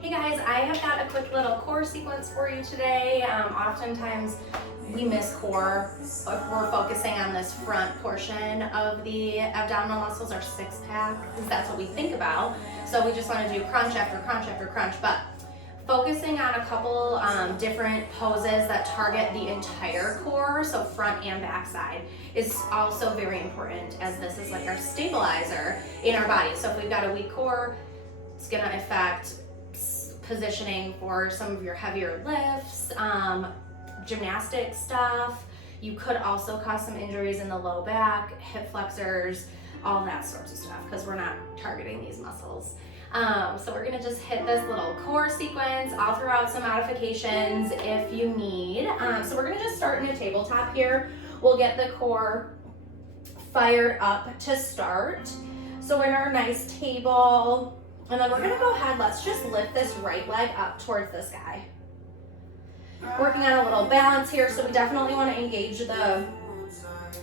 Hey guys, I have got a quick little core sequence for you today. Oftentimes we miss core if we're focusing on this front portion of the abdominal muscles, our six pack, because that's what we think about. So we just want to do crunch after crunch after crunch, but focusing on a couple different poses that target the entire core, so front and back side, is also very important, as this is like our stabilizer in our body. So if we've got a weak core, it's gonna affect positioning for some of your heavier lifts, gymnastic stuff. You could also cause some injuries in the low back, hip flexors, all that sorts of stuff, because we're not targeting these muscles. So we're gonna just hit this little core sequence. I'll throw out some modifications if you need. So we're gonna just start in a tabletop here. We'll get the core fired up to start. So in our nice table, and then we're gonna go ahead, let's just lift this right leg up towards the sky. Working on a little balance here, so we definitely wanna engage the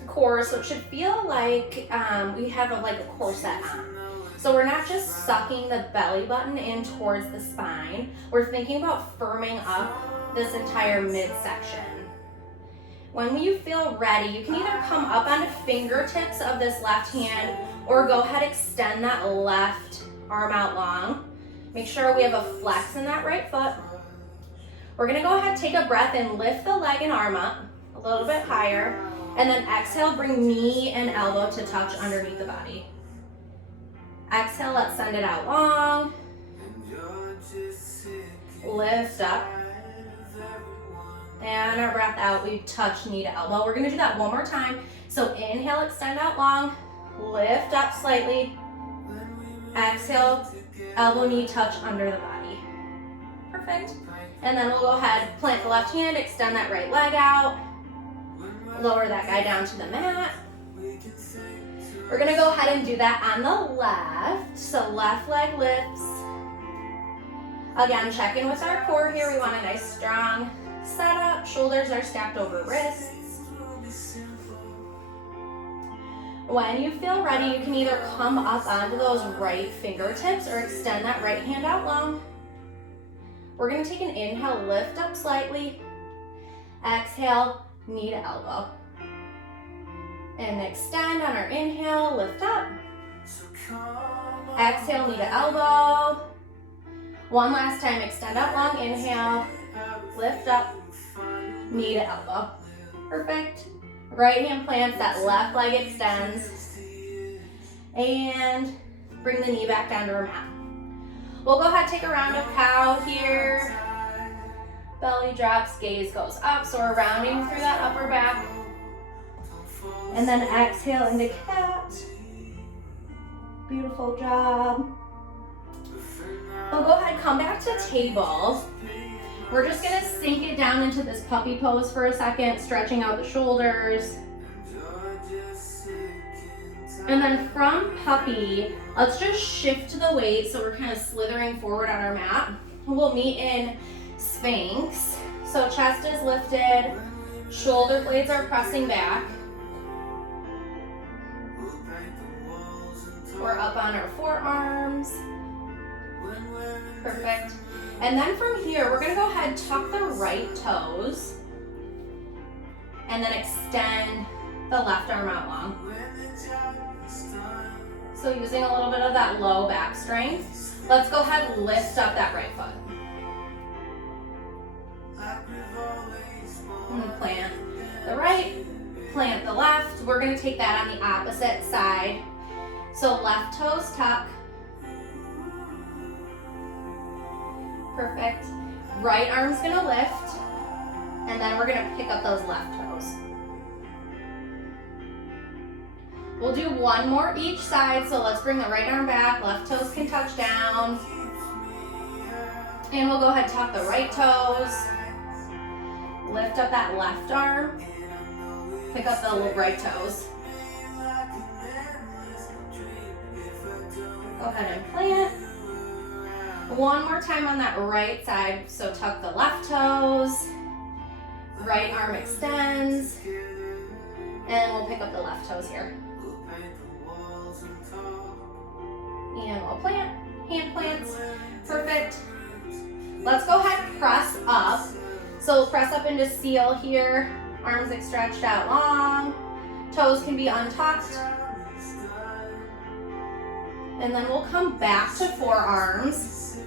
core, so it should feel like we have a corset on. So we're not just sucking the belly button in towards the spine, we're thinking about firming up this entire midsection. When you feel ready, you can either come up on the fingertips of this left hand or go ahead, extend that left arm out long. Make sure we have a flex in that right foot. We're gonna go ahead, take a breath and lift the leg and arm up a little bit higher, and then exhale, bring knee and elbow to touch underneath the body. Exhale, let's send it out long. Lift up. And our breath out, we touch knee to elbow. We're gonna do that one more time. So inhale, extend out long, lift up slightly. Exhale, elbow, knee, touch under the body. Perfect. And then we'll go ahead, plant the left hand, extend that right leg out. Lower that guy down to the mat. We're gonna go ahead and do that on the left. So left leg lifts. Again, check in with our core here. We want a nice strong setup. Shoulders are stacked over wrists. When you feel ready, you can either come up onto those right fingertips or extend that right hand out long. We're gonna take an inhale, lift up slightly. Exhale, knee to elbow. And extend on our inhale, lift up. Exhale, knee to elbow. One last time, extend out long, inhale, lift up, knee to elbow. Perfect. Right hand plants, that left leg extends. And bring the knee back down to our mat. We'll go ahead, take a round of cow here. Belly drops, gaze goes up, so we're rounding through that upper back. And then exhale into cat. Beautiful job. We'll go ahead, come back to table. We're just gonna sink it down into this puppy pose for a second, stretching out the shoulders. And then from puppy, let's just shift the weight so we're kind of slithering forward on our mat. We'll meet in Sphinx. So chest is lifted, shoulder blades are pressing back. We're up on our forearms. Perfect. And then from here, we're gonna go ahead and tuck the right toes and then extend the left arm out long. So using a little bit of that low back strength, let's go ahead and lift up that right foot. And plant the right, plant the left. We're gonna take that on the opposite side. So left toes tuck. Perfect. Right arm's gonna lift, and then we're gonna pick up those left toes. We'll do one more each side, so let's bring the right arm back, left toes can touch down. And we'll go ahead and tuck the right toes. Lift up that left arm, pick up the right toes. Go ahead and plant. One more time on that right side, so tuck the left toes, right arm extends, and we'll pick up the left toes here. And we'll plant, hand plants, perfect. Let's go ahead and press up. So press up into seal here. Arms stretched out long. Toes can be untucked. And then we'll come back to forearms.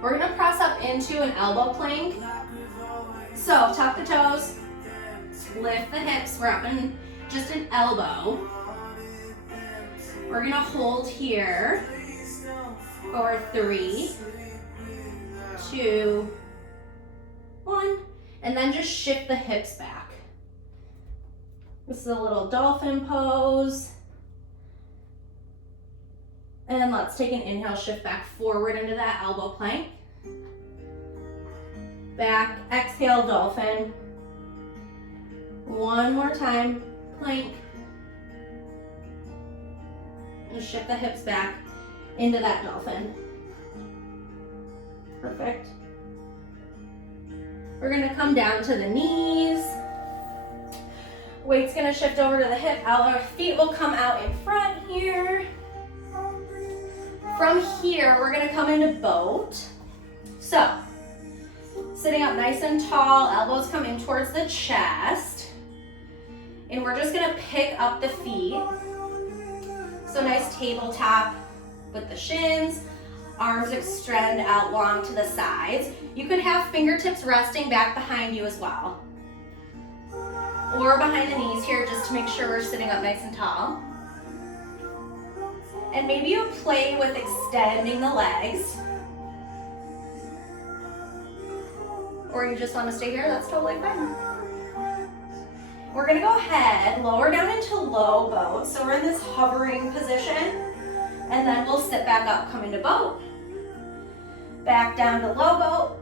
We're gonna press up into an elbow plank. So tuck the toes, lift the hips. We're up in just an elbow. We're gonna hold here for 3, 2, 1, and then just shift the hips back. This is a little dolphin pose. And let's take an inhale, shift back forward into that elbow plank. Back, exhale, dolphin. One more time, plank. And shift the hips back into that dolphin. Perfect. We're gonna come down to the knees. Weight's gonna shift over to the hip. Our feet will come out in front here. From here, we're gonna come into boat. So, sitting up nice and tall, elbows come in towards the chest. And we're just gonna pick up the feet. So nice tabletop with the shins. Arms extend out long to the sides. You could have fingertips resting back behind you as well. Or behind the knees here, just to make sure we're sitting up nice and tall. And maybe you play with extending the legs. Or you just want to stay here, that's totally fine. We're gonna go ahead, lower down into low boat. So we're in this hovering position. And then we'll sit back up, come into boat. Back down to low boat.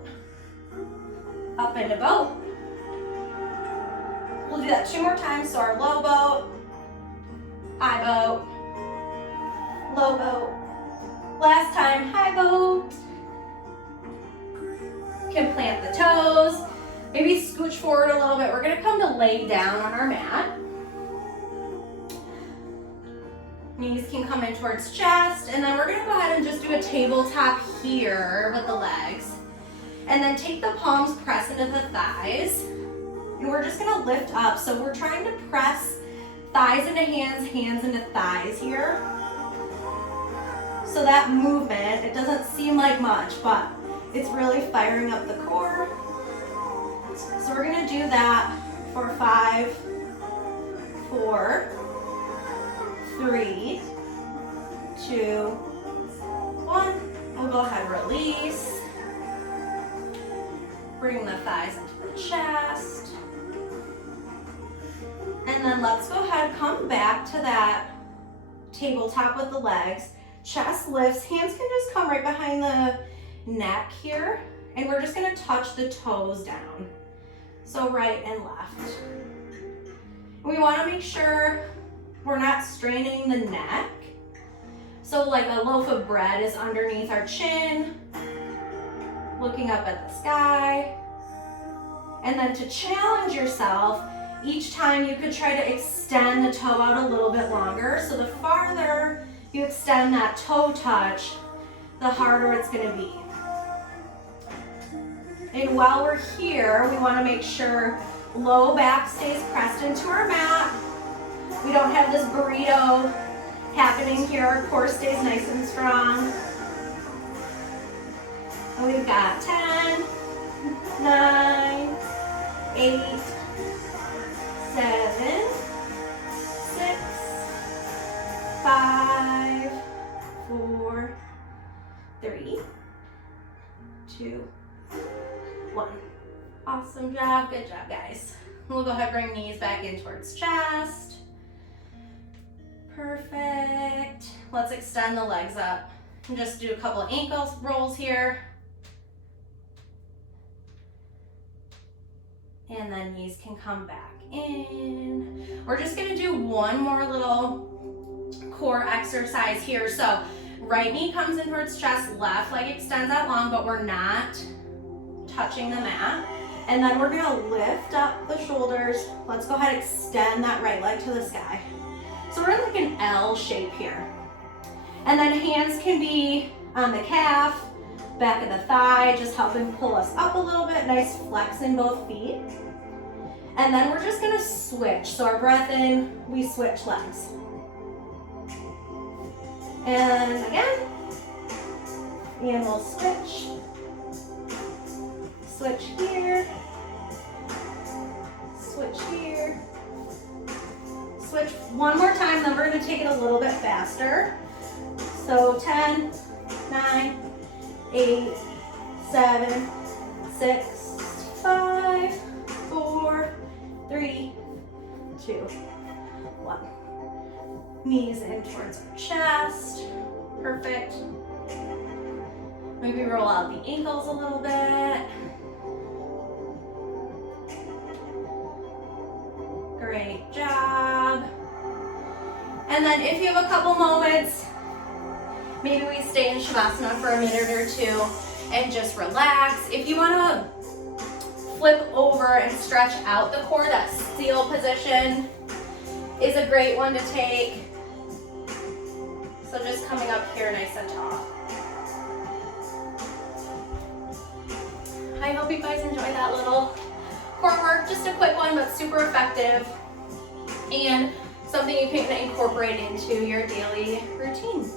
Up into boat. We'll do that 2 more times. So our low boat, high boat, low boat. Last time, high boat. Can plant the toes. Maybe scooch forward a little bit. We're gonna come to lay down on our mat. Knees can come in towards chest, and then we're gonna go ahead and just do a tabletop here with the legs. And then take the palms, press into the thighs. And we're just gonna lift up. So we're trying to press thighs into hands, hands into thighs here. So that movement, it doesn't seem like much, but it's really firing up the core. So we're gonna do that for 5, 4, 3, 2, 1. We'll go ahead, release. Bring the thighs into the chest. And then let's go ahead, come back to that tabletop with the legs. Chest lifts, hands can just come right behind the neck here. And we're just gonna touch the toes down. So right and left. We wanna make sure we're not straining the neck. So like a loaf of bread is underneath our chin, looking up at the sky. And then to challenge yourself, each time you could try to extend the toe out a little bit longer. So the farther you extend that toe touch, the harder it's gonna be. And while we're here, we wanna make sure low back stays pressed into our mat. We don't have this burrito happening here. Our core stays nice and strong. And we've got 10, 9, 8, 7, 6, 5, 4, 3, 2, 1. Awesome job, good job guys. We'll go ahead and bring knees back in towards chest. Perfect. Let's extend the legs up and just do a couple of ankle rolls here. And then knees can come back in. We're just gonna do one more little core exercise here. So right knee comes in towards chest, left leg extends out long, but we're not touching the mat. And then we're gonna lift up the shoulders. Let's go ahead and extend that right leg to the sky. So we're in like an L shape here. And then hands can be on the calf, back of the thigh, just helping pull us up a little bit. Nice flex in both feet. And then we're just gonna switch. So our breath in, we switch legs. And again, and we'll switch. Switch here. Switch here. Switch one more time, then we're gonna take it a little bit faster. So 10, 9, 8, 7, 6, 5, 4, 3, 2, 1. Knees in towards our chest. Perfect. Maybe roll out the ankles a little bit. Great job. And then if you have a couple moments, maybe we stay in Shavasana for a minute or two and just relax. If you want to flip over and stretch out the core, that seal position is a great one to take. So just coming up here nice and tall. I hope you guys enjoy that little core work. Just a quick one, but super effective. And something you can incorporate into your daily routine.